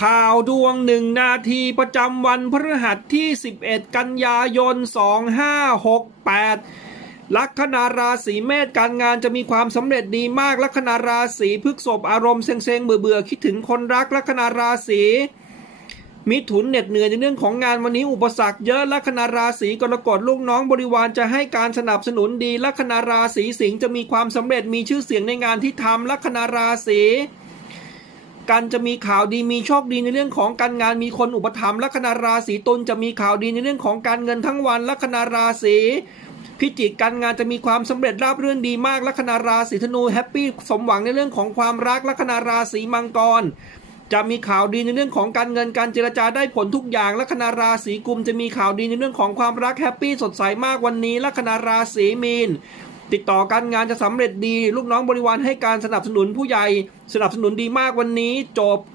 ข่าวดวงหนึ่งนาทีประจำวันพฤหัสที่ 11 กันยายน 2568 ลัคนาราศีเมษการงานจะมีความสำเร็จดีมาก ลัคนาราศีพฤษภอารมณ์เซ็งๆเบื่อๆคิดถึงคนรักลัคนาราศีมิถุนเหน็ดเหนื่อยในเรื่องของงานวันนี้อุปสรรคเยอะลัคนาราศีกรกฎลูกน้องบริวารจะให้การสนับสนุนดีลัคนาราศีสิงห์จะมีความสำเร็จมีชื่อเสียงในงานที่ทำลัคนาราศี กันจะมีข่าวดีมีโชคดีในเรื่องของการงานมีคนอุปถัมภ์ลัคนาราศีตุลจะมีข่าวดีในเรื่องของการเงินทั้งวันลัคนาราศีพิจิกการงานจะมีความสำเร็จราบรื่นดีมากลัคนาราศีธนูแฮปปี้สมหวังในเรื่องของความรักลัคนาราศีมังกร จะมีข่าวดีในเรื่องของการเงินการเจรจาได้ผลทุกอย่างลัคนาราศีกุมจะมีข่าวดีในเรื่องของความรักแฮปปี้สดใสมากวันนี้ลัคนาราศีมีน ติดต่อการงานจะสำเร็จดี ลูกน้องบริวารให้การสนับสนุนผู้ใหญ่ สนับสนุนดีมากวันนี้จบ